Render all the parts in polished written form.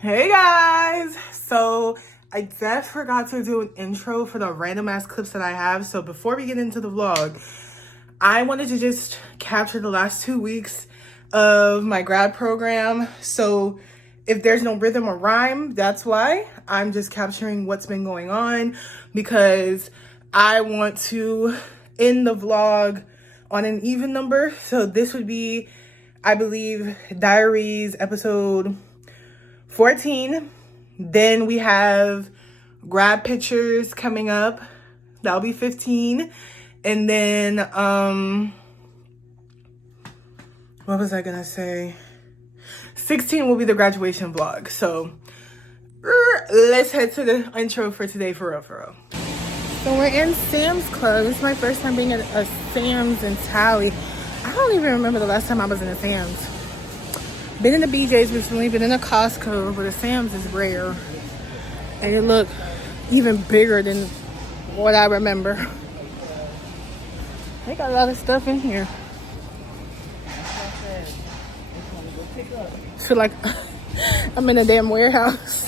Hey guys, so I just forgot to do an intro for the random ass clips that I have. So before we get into the vlog, I wanted to just capture the last 2 weeks of my grad program. So if there's no rhythm or rhyme, that's why I'm just capturing what's been going on, because I want to end the vlog on an even number. So this would be, I believe, Diaries episode 14. Then we have grad pictures coming up. That'll be 15. And then what was I gonna say? 16 will be the graduation vlog. So let's head to the intro for today, for real. So we're in Sam's Club. This is my first time being at a Sam's in Tally. I don't even remember the last time I was in a Sam's. Been in the BJ's recently, been in a Costco, but the Sam's is rare. And it looked even bigger than what I remember. They got a lot of stuff in here. I feel like I'm in a damn warehouse.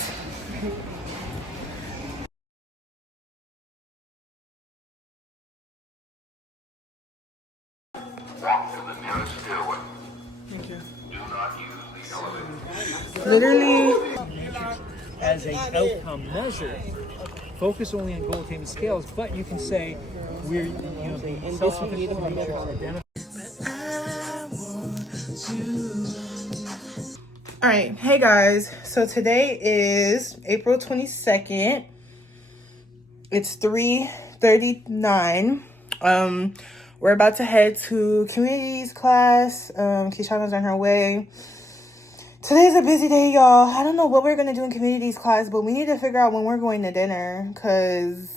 Walk to the nearest stairway. Thank you. Do not use the elevator. Literally. As a outcome measure, focus only on goal attainment scales, but you can say we're, the self-sufficient nature of identifying. All right, hey guys, so today is April 22nd. It's 3:39. We're about to head to communities class. Keishana's on her way. Today's a busy day, y'all. I don't know what we're gonna do in communities class, but we need to figure out when we're going to dinner, because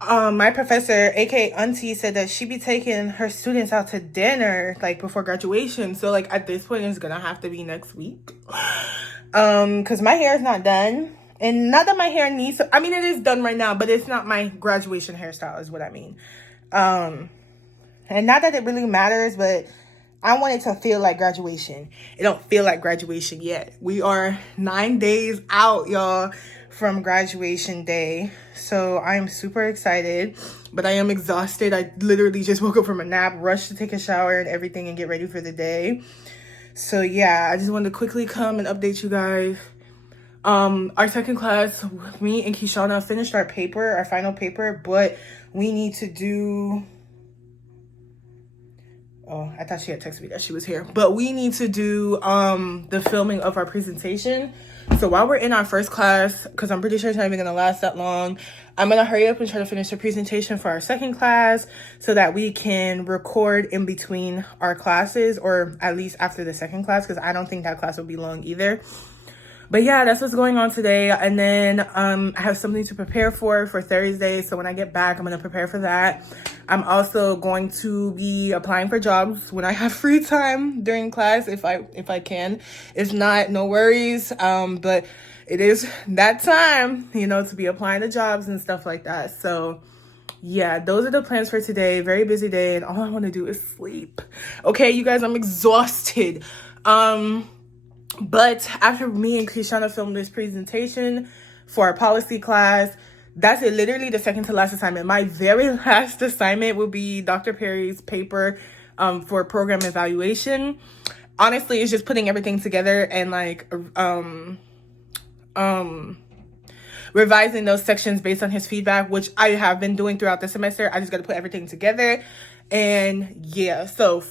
my professor, aka Auntie, said that she be taking her students out to dinner like before graduation. So like at this point it's gonna have to be next week, because my hair is not done. And not that my hair needs to, I mean, it is done right now, but it's not my graduation hairstyle is what I mean. And not that it really matters, but I want it to feel like graduation. It don't feel like graduation yet. We are 9 days out, y'all, from graduation day. So I am super excited, but I am exhausted. I literally just woke up from a nap, rushed to take a shower and everything and get ready for the day. So yeah, I just wanted to quickly come and update you guys. Our second class, me and Keishana finished our final paper, but we need to do... Oh, I thought she had texted me that she was here. But we need to do the filming of our presentation. So while we're in our first class, because I'm pretty sure it's not even going to last that long, I'm going to hurry up and try to finish the presentation for our second class so that we can record in between our classes, or at least after the second class, because I don't think that class will be long either. But yeah, that's what's going on today. And then I have something to prepare for Thursday. So when I get back, I'm going to prepare for that. I'm also going to be applying for jobs when I have free time during class, if I can. If not, no worries. But it is that time, to be applying to jobs and stuff like that. So yeah, those are the plans for today. Very busy day, and all I want to do is sleep. Okay, you guys, I'm exhausted. But after me and Krishana filmed this presentation for our policy class, that's it, literally the second to last assignment. My very last assignment will be Dr. Perry's paper for program evaluation. Honestly, it's just putting everything together and like revising those sections based on his feedback, which I have been doing throughout the semester. I just got to put everything together. And yeah, so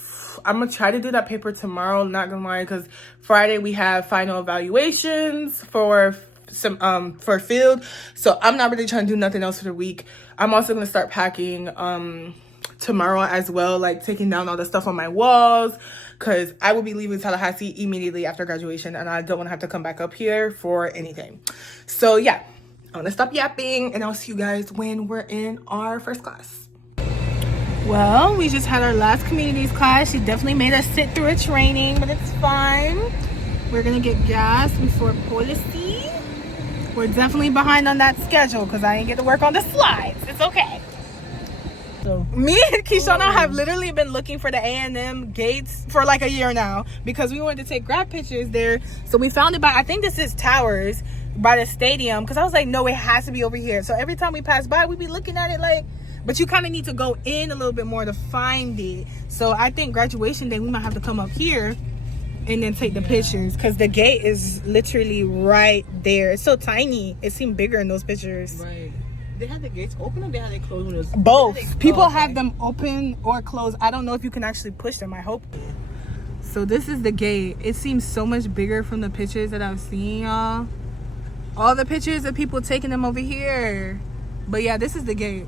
I'm gonna try to do that paper tomorrow, not gonna lie, because Friday we have final evaluations for for field, so I'm not really trying to do nothing else for the week. I'm also gonna start packing tomorrow as well, like taking down all the stuff on my walls, because I will be leaving Tallahassee immediately after graduation, and I don't want to have to come back up here for anything. So yeah, I'm gonna stop yapping, and I'll see you guys when we're in our first class. Well, we just had our last communities class. She definitely made us sit through a training, but it's fine. We're gonna get gas before policy. We're definitely behind on that schedule because I didn't get to work on the slides. It's okay. So me and Kishana have literally been looking for the A&M gates for like a year now because we wanted to take grad pictures there. So we found it by, I think this is Towers, by the stadium, because I was like, no, it has to be over here. So every time we pass by, we be looking at it like, but you kind of need to go in a little bit more to find it. So I think graduation day, we might have to come up here and then take the pictures because the gate is literally right there. It's so tiny. It seemed bigger in those pictures. Right. They had the gates open or they had it closed? When it was, Both. People have them open or closed. I don't know if you can actually push them. I hope. So this is the gate. It seems so much bigger from the pictures that I've seen, y'all. All the pictures of people taking them over here. But yeah, this is the gate.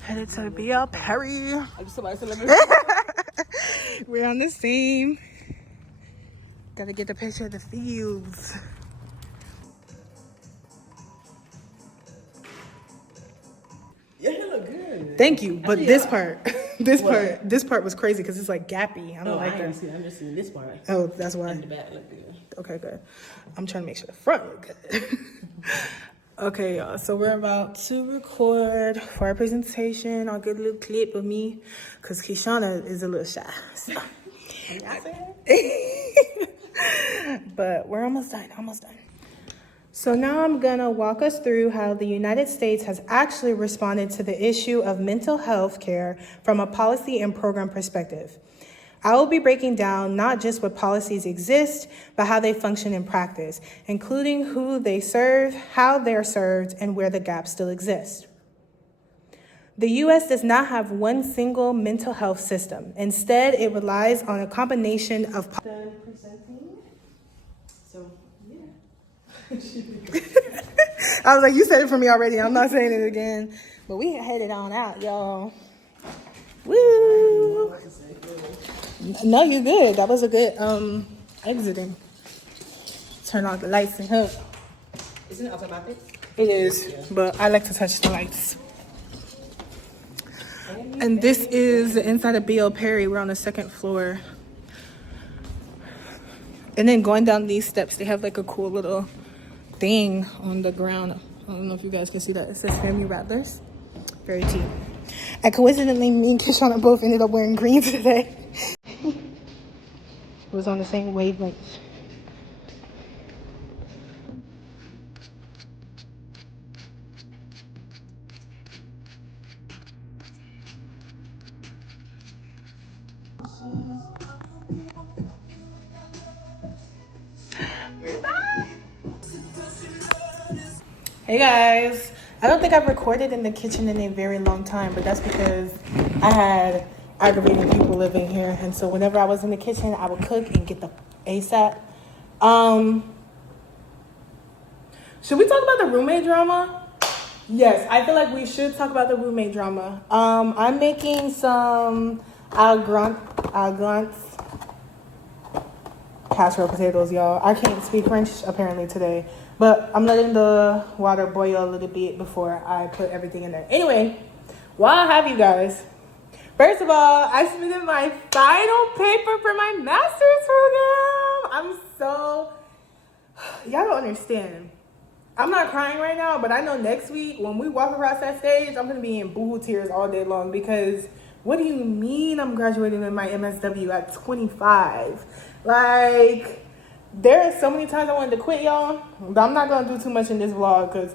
Headed to BL Perry. We're on the same. Gotta get the picture of the fields. Yeah, you look good. Thank you, but this part was crazy because it's like gappy. I don't like that. I'm just seeing this part. Oh, that's why. And the back look good. Okay, good. I'm trying to make sure the front look good. Okay, y'all. So we're about to record for our presentation. I'll get a little clip of me because Kishana is a little shy. So. But we're almost done. So now I'm gonna walk us through how the United States has actually responded to the issue of mental health care from a policy and program perspective. I will be breaking down not just what policies exist, but how they function in practice, including who they serve, how they're served, and where the gaps still exist. The U.S. does not have one single mental health system. Instead, it relies on a combination of... Done presenting? So, yeah. I was like, you said it for me already. I'm not saying it again. But we headed on out, y'all. Woo! No, you're good. That was a good exiting. Turn off the lights and hook. Isn't it automatic? It is, but I like to touch the lights. And this is the inside of BL Perry. We're on the second floor. And then going down these steps, they have like a cool little thing on the ground. I don't know if you guys can see that. It says FAMU Rattlers. Very tea. And coincidentally, me and Kishana both ended up wearing green today. It was on the same wavelength. Hey guys, I don't think I've recorded in the kitchen in a very long time, but that's because I had aggravating people living here, and so whenever I was in the kitchen, I would cook and get the ASAP. Should we talk about the roommate drama? Yes, I feel like we should talk about the roommate drama. I'm making some al grant casserole potatoes, y'all. I can't speak French apparently today, but I'm letting the water boil a little bit before I put everything in there. Anyway, while I have you guys, first of all, I submitted my final paper for my master's program. Y'all don't understand. I'm not crying right now, but I know next week when we walk across that stage, I'm going to be in boohoo tears all day long because what do you mean I'm graduating with my MSW at 25? Like, there are so many times I wanted to quit, y'all, but I'm not going to do too much in this vlog because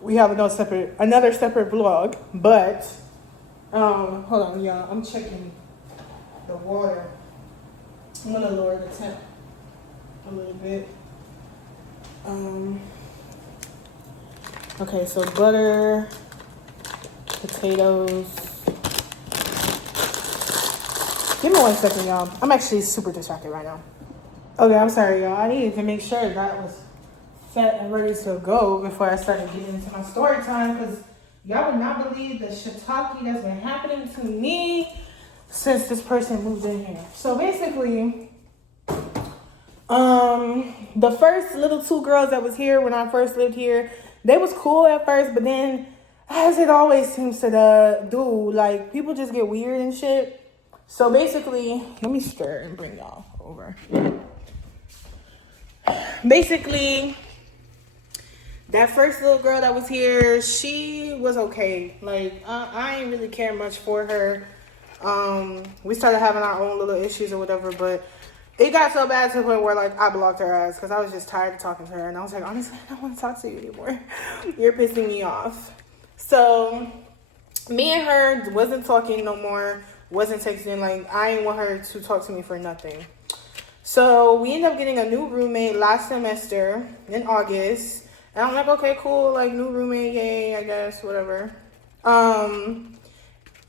we have another separate vlog. But, hold on, y'all. I'm checking the water. I'm going to lower the temp a little bit. Okay, so butter, potatoes. Give me 1 second, y'all. I'm actually super distracted right now. Okay, I'm sorry, y'all. I needed to make sure that was set and ready to go before I started getting into my story time because y'all would not believe the shiitake that's been happening to me since this person moved in here. So basically, the first little 2 girls that was here when I first lived here, they was cool at first, but then as it always seems to do, like people just get weird and shit. So basically, let me stir and bring y'all over. basically, that first little girl that was here, she was okay. Like, I ain't really care much for her. We started having our own little issues or whatever, but it got so bad to the point where, like, I blocked her ass because I was just tired of talking to her. And I was like, honestly, I don't want to talk to you anymore. You're pissing me off. So, me and her wasn't talking no more, wasn't texting. Like, I didn't want her to talk to me for nothing. So, we ended up getting a new roommate last semester in August. And I'm like, okay, cool, like, new roommate, yay, I guess, whatever.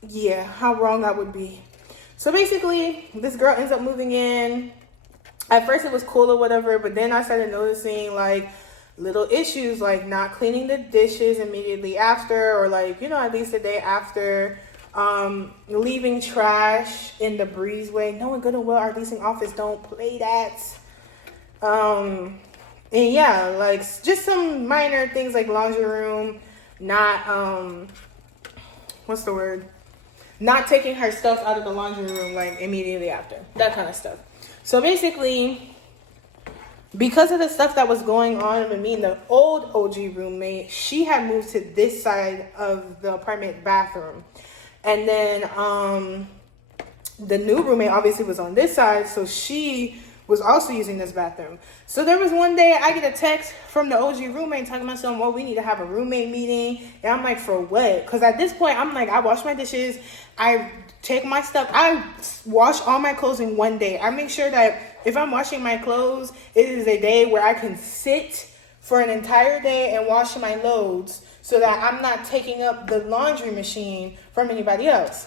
Yeah, how wrong I would be. So basically, this girl ends up moving in. At first it was cool or whatever, but then I started noticing, like, little issues, like not cleaning the dishes immediately after, or like, you know, at least a day after. Leaving trash in the breezeway. Knowing good and well our leasing office don't play that. And yeah, like just some minor things like laundry room, not what's the word? Not taking her stuff out of the laundry room like immediately after. That kind of stuff. So basically, because of the stuff that was going on with me and the old OG roommate, she had moved to this side of the apartment bathroom. And then the new roommate obviously was on this side, so she was also using this bathroom. So there was one day I get a text from the OG roommate talking about something, well, we need to have a roommate meeting. And I'm like, for what? Because at this point, I'm like, I wash my dishes, I take my stuff, I wash all my clothes in one day. I make sure that if I'm washing my clothes, it is a day where I can sit for an entire day and wash my loads so that I'm not taking up the laundry machine from anybody else.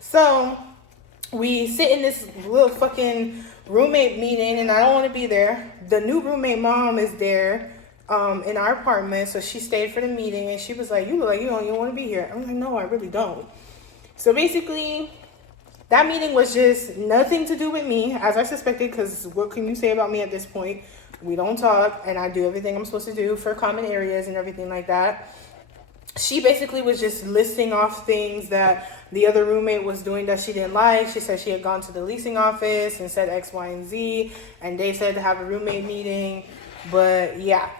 So we sit in this little fucking roommate meeting, and I don't want to be there. The new roommate mom is there in our apartment, so she stayed for the meeting, and she was like, you look like you don't want to be here. I'm like, no, I really don't. So basically, that meeting was just nothing to do with me, as I suspected, because what can you say about me at this point? We don't talk, and I do everything I'm supposed to do for common areas and everything like that. She basically was just listing off things that the other roommate was doing that she didn't like. She said she had gone to the leasing office and said X, Y, and Z, and they said to have a roommate meeting. But yeah,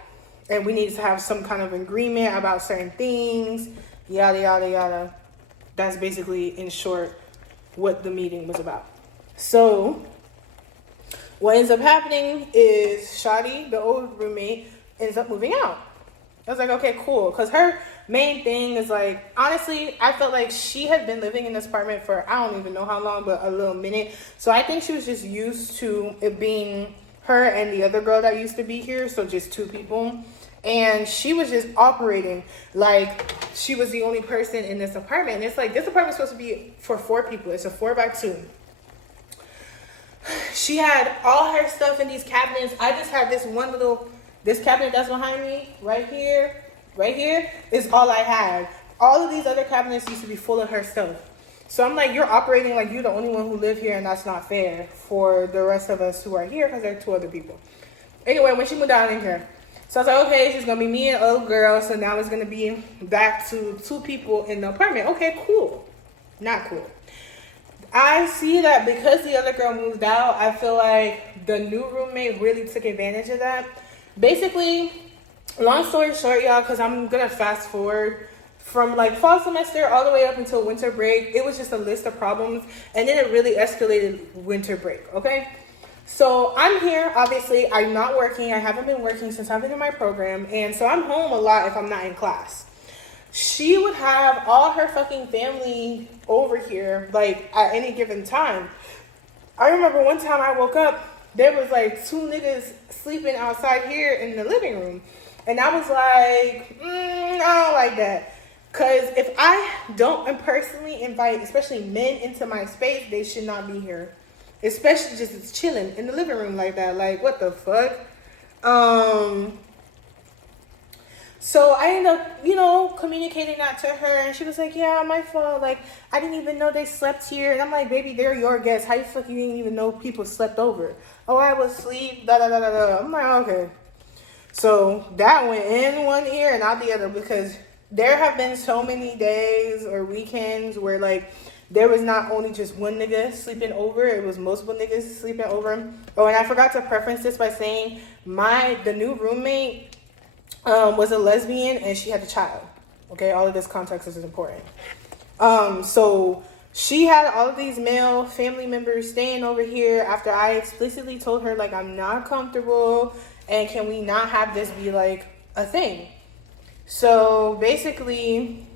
and we needed to have some kind of agreement about certain things, yada, yada, yada. That's basically, in short, what the meeting was about. So what ends up happening is Shadi, the old roommate, ends up moving out. I was like, okay, cool. Because her main thing is like, honestly, I felt like she had been living in this apartment for, I don't even know how long, but a little minute. So I think she was just used to it being her and the other girl that used to be here. So just two people. And she was just operating like she was the only person in this apartment. And it's like, this apartment's supposed to be for 4 people. It's a 4x2. She had all her stuff in these cabinets. I just had this cabinet that's behind me, right here, is all I had. All of these other cabinets used to be full of her stuff. So I'm like, you're operating like you're the only one who live here, and that's not fair for the rest of us who are here, because there are 2 other people. Anyway, when she moved down in here, so I was like, okay, it's just going to be me and a little girl, so now it's going to be back to 2 people in the apartment. Okay, cool. Not cool. I see that because the other girl moved out, I feel like the new roommate really took advantage of that. Basically, long story short, y'all, because I'm going to fast forward from like fall semester all the way up until winter break. It was just a list of problems, and then it really escalated winter break, okay? So I'm here, obviously, I'm not working. I haven't been working since I've been in my program, and so I'm home a lot if I'm not in class. She would have all her fucking family over here, like, at any given time. I remember one time I woke up, there was, like, 2 niggas sleeping outside here in the living room. And I was like, I don't like that. Because if I don't personally invite, especially men, into my space, they should not be here. Especially just chilling in the living room like that. Like, what the fuck? So I ended up, communicating that to her. And she was like, yeah, my fault. Like, I didn't even know they slept here. And I'm like, baby, they're your guests. How the fuck you didn't even know people slept over? Oh, I was asleep, da-da-da-da-da. I'm like, okay. So that went in one ear and out the other, because there have been so many days or weekends where, like, there was not only just one nigga sleeping over, it was multiple niggas sleeping over. Oh, and I forgot to preference this by saying The new roommate was a lesbian and she had a child. Okay, all of this context is important. So she had all of these male family members staying over here after I explicitly told her, like, I'm not comfortable and can we not have this be like a thing? So basically,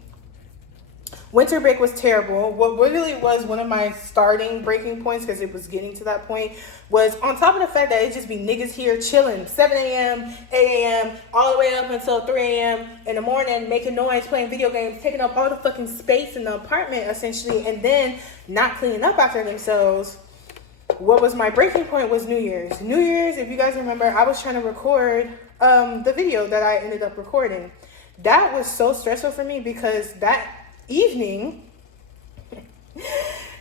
winter break was terrible. What really was one of my starting breaking points, because it was getting to that point, was on top of the fact that it just be niggas here chilling 7 a.m., 8 a.m., all the way up until 3 a.m. in the morning, making noise, playing video games, taking up all the fucking space in the apartment, essentially, and then not cleaning up after themselves. What was my breaking point was New Year's. New Year's, if you guys remember, I was trying to record the video that I ended up recording. That was so stressful for me because that evening,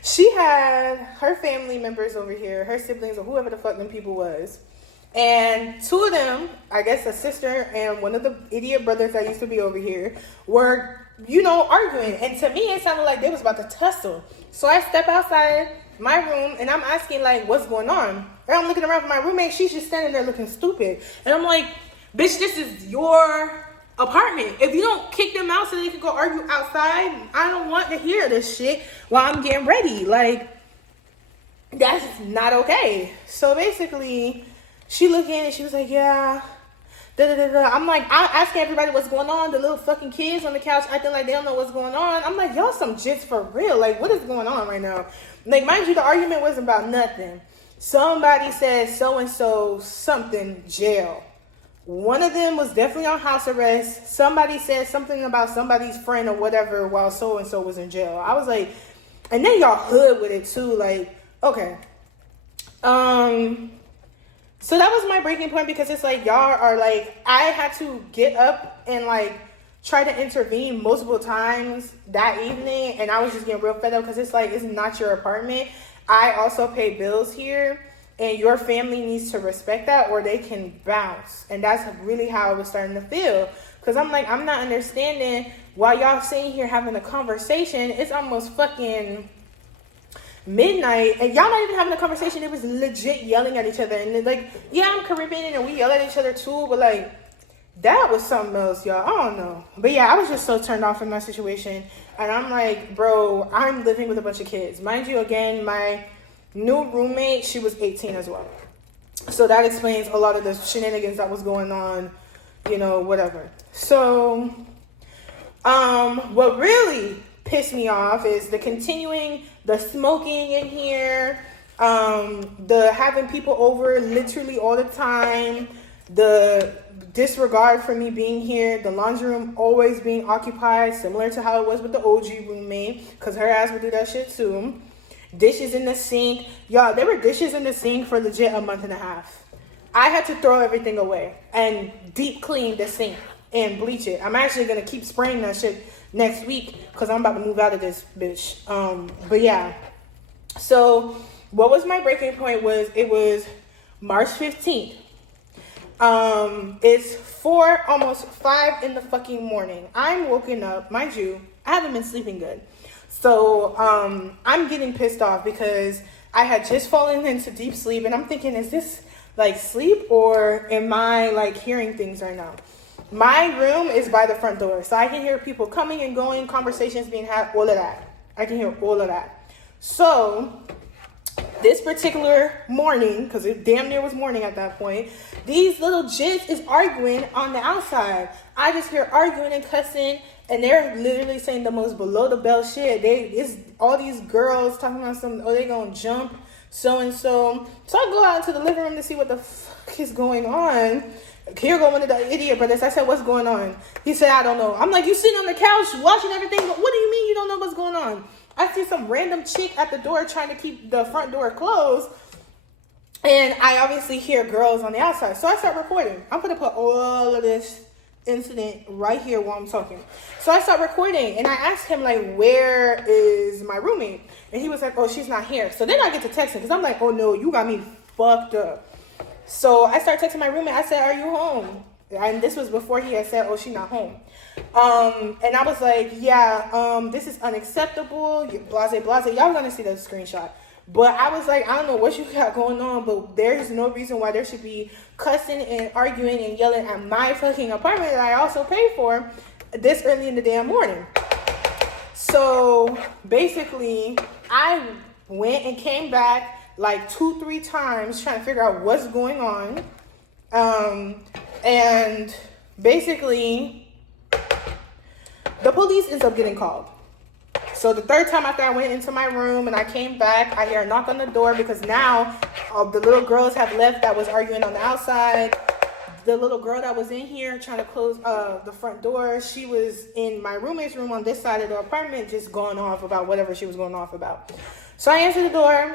she had her family members over here, her siblings or whoever the fuck them people was. And two of them, I guess a sister and one of the idiot brothers that used to be over here, were, arguing. And to me, it sounded like they was about to tussle. So I step outside my room and I'm asking, like, what's going on? And I'm looking around for my roommate. She's just standing there looking stupid. And I'm like, bitch, this is your apartment. If you don't kick them out so they can go argue outside, I don't want to hear this shit while I'm getting ready. Like, that's not okay. So basically, she looked in and she was like, yeah, da-da-da-da. I'm like, I'm asking everybody what's going on. The little fucking kids on the couch acting like they don't know what's going on. I'm like, y'all some jits for real. Like, what is going on right now? Like, mind you, the argument wasn't about nothing. Somebody said so-and-so something, jail. One of them was definitely on house arrest. Somebody said something about somebody's friend or whatever while so-and-so was in jail. I was like, and then y'all hood with it too. Like, okay. So that was my breaking point because it's like, y'all are like, I had to get up and like try to intervene multiple times that evening. And I was just getting real fed up because it's like, it's not your apartment. I also pay bills here. And your family needs to respect that or they can bounce. And that's really how I was starting to feel. Because I'm like, I'm not understanding while y'all sitting here having a conversation. It's almost fucking midnight. And y'all not even having a conversation. It was legit yelling at each other. And like, yeah, I'm Caribbean and we yell at each other too. But like, that was something else, y'all. I don't know. But yeah, I was just so turned off in my situation. And I'm like, bro, I'm living with a bunch of kids. Mind you, again, my new roommate, she was 18 as well. So that explains a lot of the shenanigans that was going on, whatever. So, what really pissed me off is the smoking in here, the having people over literally all the time, the disregard for me being here, the laundry room always being occupied, similar to how it was with the OG roommate, because her ass would do that shit too. Dishes in the sink. Y'all, there were dishes in the sink for legit a month and a half. I had to throw everything away and deep clean the sink and bleach it. I'm actually going to keep spraying that shit next week because I'm about to move out of this bitch. But yeah. So what was my breaking point it was March 15th. It's 4, almost 5 in the fucking morning. I'm woken up. Mind you, I haven't been sleeping good. So, I'm getting pissed off because I had just fallen into deep sleep and I'm thinking, is this like sleep or am I like hearing things right now? My room is by the front door, so I can hear people coming and going, conversations being had, all of that. I can hear all of that. So, this particular morning, because it damn near was morning at that point, these little jits is arguing on the outside. I just hear arguing and cussing. And they're literally saying the most below the belt shit. It's all these girls talking about they gonna jump so-and-so. So I go out into the living room to see what the fuck is going on. Here go one of the idiot brothers. I said, what's going on? He said, I don't know. I'm like, you sitting on the couch watching everything. But what do you mean you don't know what's going on? I see some random chick at the door trying to keep the front door closed. And I obviously hear girls on the outside. So I start recording. I'm going to put all of this incident right here while I'm talking. So I start recording and I asked him, like, where is my roommate? And he was like, oh, she's not here. So then I get to texting because I'm like, oh no, you got me fucked up. So I start texting my roommate. I said, are you home? And this was before he had said, oh, she's not home. And I was like, yeah, this is unacceptable. Blase. Y'all gonna see the screenshot. But I was like, I don't know what you got going on, but there's no reason why there should be cussing and arguing and yelling at my fucking apartment that I also pay for this early in the damn morning. So basically, I went and came back like 2-3 times trying to figure out what's going on. And basically, the police ends up getting called. So the third time after I went into my room and I came back, I hear a knock on the door because now the little girls have left that was arguing on the outside. The little girl that was in here trying to close the front door, she was in my roommate's room on this side of the apartment just going off about whatever she was going off about. So I answer the door.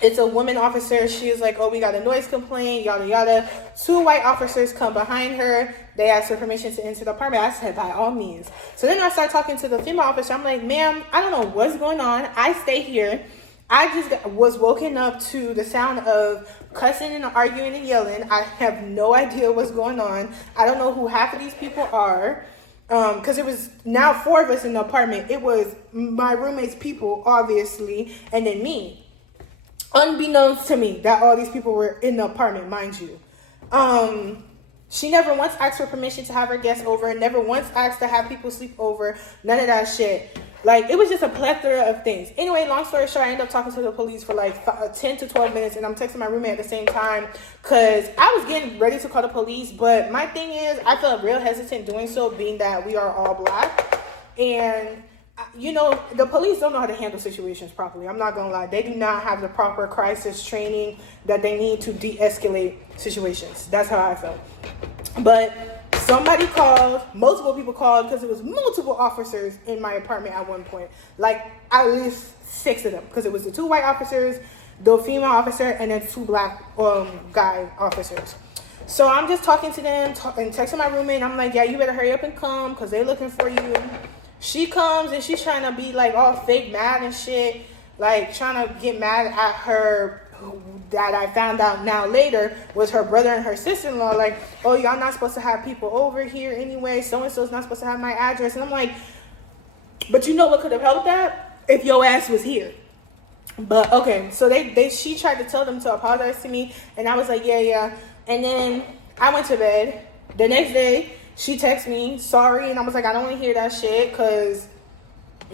It's a woman officer. She is like, oh, we got a noise complaint, yada, yada. 2 white officers come behind her. They asked for permission to enter the apartment. I said, by all means. So then I start talking to the female officer. I'm like, ma'am, I don't know what's going on. I stay here. I just was woken up to the sound of cussing and arguing and yelling. I have no idea what's going on. I don't know who half of these people are. Because it was now 4 of us in the apartment. It was my roommate's people, obviously, and then me. Unbeknownst to me that all these people were in the apartment, mind you. She never once asked for permission to have her guests over, never once asked to have people sleep over, none of that shit. Like, it was just a plethora of things. Anyway, long story short, I ended up talking to the police for like 10 to 12 minutes, and I'm texting my roommate at the same time because I was getting ready to call the police, but my thing is, I felt real hesitant doing so, being that we are all black, and you know, the police don't know how to handle situations properly. I'm not gonna lie. They do not have the proper crisis training that they need to de-escalate situations. That's how I felt. But somebody called, multiple people called, because it was multiple officers in my apartment at one point. Like, at least 6 of them. Because it was the 2 white officers, the female officer, and then 2 black guy officers. So I'm just talking to them and texting my roommate. And I'm like, yeah, you better hurry up and come because they're looking for you. She comes and she's trying to be like all fake mad and shit, like trying to get mad at her, that I found out now later was her brother and her sister-in-law, like, oh, y'all not supposed to have people over here anyway, so-and-so's not supposed to have my address. And I'm like, but you know what could have helped that? If your ass was here. But okay, so she tried to tell them to apologize to me, and I was like, yeah. And then I went to bed. The next day, she texted me, sorry, and I was like, I don't want to hear that shit, because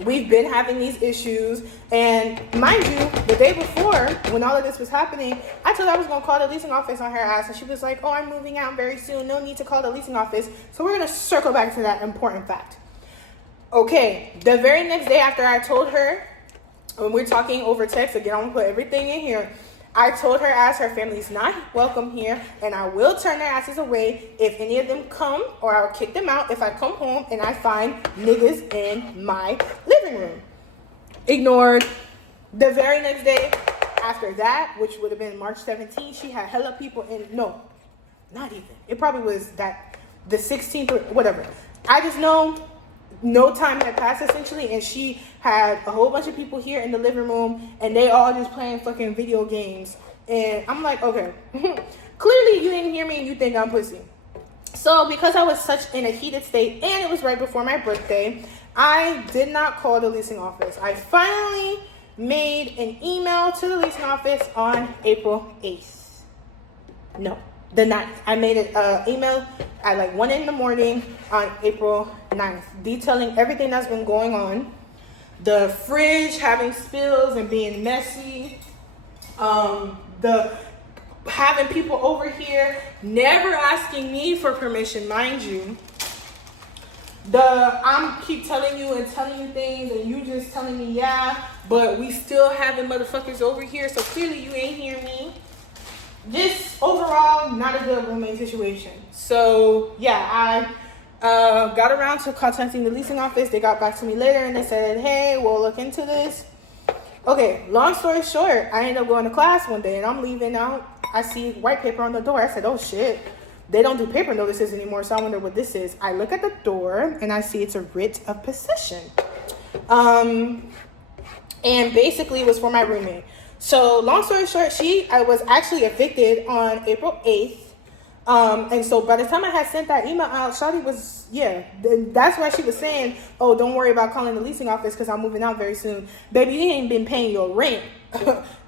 we've been having these issues. And mind you, the day before, when all of this was happening, I told her I was going to call the leasing office on her ass, and she was like, oh, I'm moving out very soon, no need to call the leasing office. So we're going to circle back to that important fact. Okay, the very next day after I told her, when we're talking over text, again, I'm going to put everything in here, I told her ass her family's not welcome here, and I will turn their asses away if any of them come, or I'll kick them out if I come home and I find niggas in my living room. Ignored. The very next day after that, which would have been March 17th, she had hella people in, no, not even. It probably was the 16th or whatever. I just know no time had passed essentially, and she had a whole bunch of people here in the living room, and they all just playing fucking video games. And I'm like, okay, clearly you didn't hear me and you think I'm pussy. So because I was such in a heated state, and it was right before my birthday, I did not call the leasing office. I finally made an email to the leasing office on April 8th. No, the 9th. I made an email at like 1 in the morning on April 9th, detailing everything that's been going on. The fridge having spills and being messy. The having people over here never asking me for permission, mind you. I'm keep telling you and telling you things, and you just telling me yeah, but we still having motherfuckers over here, so clearly you ain't hear me. Just overall, not a good roommate situation. So yeah, I got around to contacting the leasing office. They got back to me later and they said, hey, we'll look into this. Okay, long story short, I ended up going to class one day and I'm leaving out. I see white paper on the door. I said, oh shit, they don't do paper notices anymore, so I wonder what this is. I look at the door and I see it's a writ of possession. And basically it was for my roommate. So long story short, I was actually evicted on April 8th. And so by the time I had sent that email out, Shawty was, that's why she was saying, oh, don't worry about calling the leasing office because I'm moving out very soon. Baby, you ain't been paying your rent.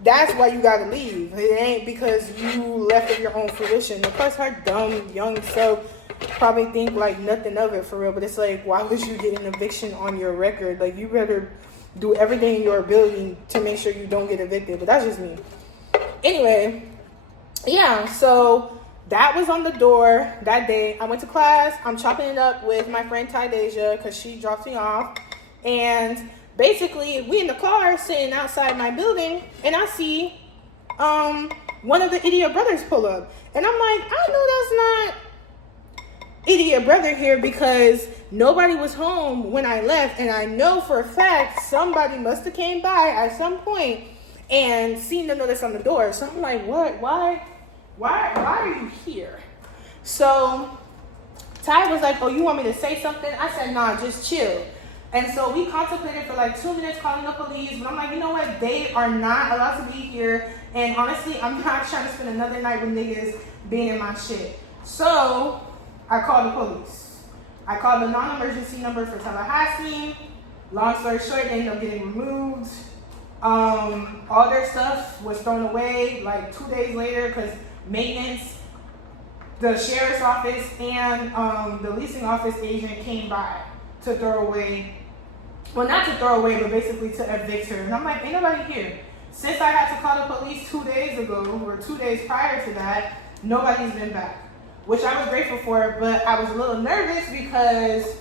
That's why you gotta leave. It ain't because you left of your own fruition. Of course, her dumb, young self probably think like nothing of it for real. But it's like, why would you get an eviction on your record? Like, you better do everything in your ability to make sure you don't get evicted. But that's just me. Anyway, yeah, so that was on the door that day. I went to class. I'm chopping it up with my friend Ty Deja because she drops me off. And basically, we in the car sitting outside my building, and I see one of the idiot brothers pull up. And I'm like, I know that's not idiot brother here because nobody was home when I left. And I know for a fact somebody must have came by at some point and seen the notice on the door. So I'm like, what? Why are you here? So Ty was like, oh, you want me to say something? I said, nah, just chill. And so we contemplated for like 2 minutes calling the police. But I'm like, you know what? They are not allowed to be here. And honestly, I'm not trying to spend another night with niggas being in my shit. So I called the police. I called the non-emergency number for Tallahassee. Long story short, they ended up getting removed. All their stuff was thrown away like 2 days later because maintenance, the sheriff's office, and the leasing office agent came by to throw away, well, not to throw away, but basically to evict her. And I'm like, ain't nobody here. Since I had to call the police 2 days ago, or 2 days prior to that, nobody's been back, which I was grateful for, but I was a little nervous because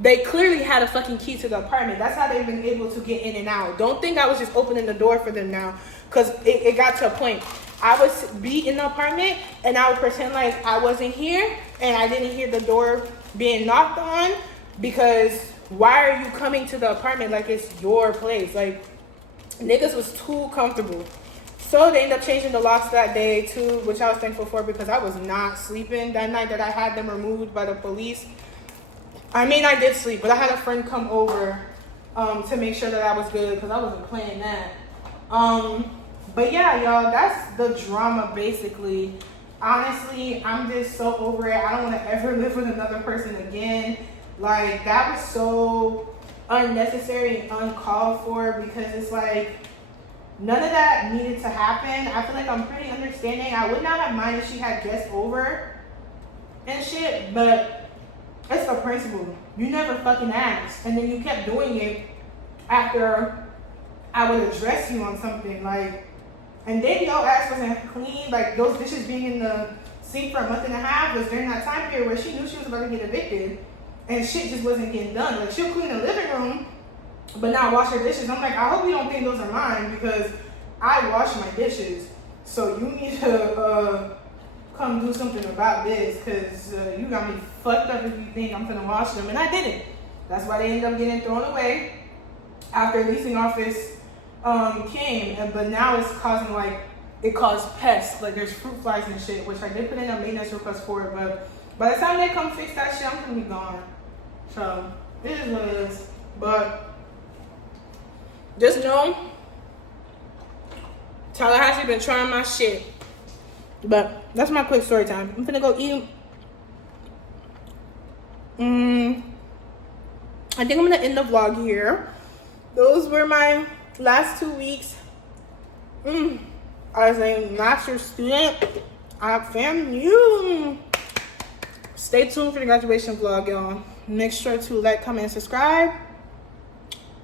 they clearly had a fucking key to the apartment. That's how they've been able to get in and out. Don't think I was just opening the door for them now, because it got to a point. I would be in the apartment and I would pretend like I wasn't here and I didn't hear the door being knocked on, because why are you coming to the apartment like it's your place? Like, niggas was too comfortable. So they ended up changing the locks that day too, which I was thankful for because I was not sleeping that night that I had them removed by the police. I mean, I did sleep, but I had a friend come over to make sure that I was good because I wasn't playing that. But yeah, y'all, that's the drama basically. Honestly, I'm just so over it. I don't want to ever live with another person again. Like, that was so unnecessary and uncalled for because it's like, none of that needed to happen. I feel like I'm pretty understanding. I would not have minded if she had guests over and shit, but it's the principle. You never fucking asked, and then you kept doing it after I would address you on something, like, and then your ass wasn't clean. Like, those dishes being in the sink for a month and a half was during that time period where she knew she was about to get evicted, and shit just wasn't getting done. Like, she'll clean the living room, but not wash her dishes. I'm like, I hope you don't think those are mine because I wash my dishes. So you need to come do something about this because you got me fucked up if you think I'm gonna wash them. And I didn't. That's why they ended up getting thrown away after leasing office came. But now it's causing, like, it caused pests. Like, there's fruit flies and shit, which I did put in a maintenance request for. But by the time they come fix that shit, I'm gonna be gone. So it is what it is. But just know, Tallahassee been trying my shit. But that's my quick story time. I'm finna go eat. I think I'm gonna end the vlog here. Those were my last 2 weeks as a master's student at FAMU. Stay tuned for the graduation vlog, y'all. Make sure to like, comment, and subscribe.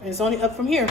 And it's only up from here.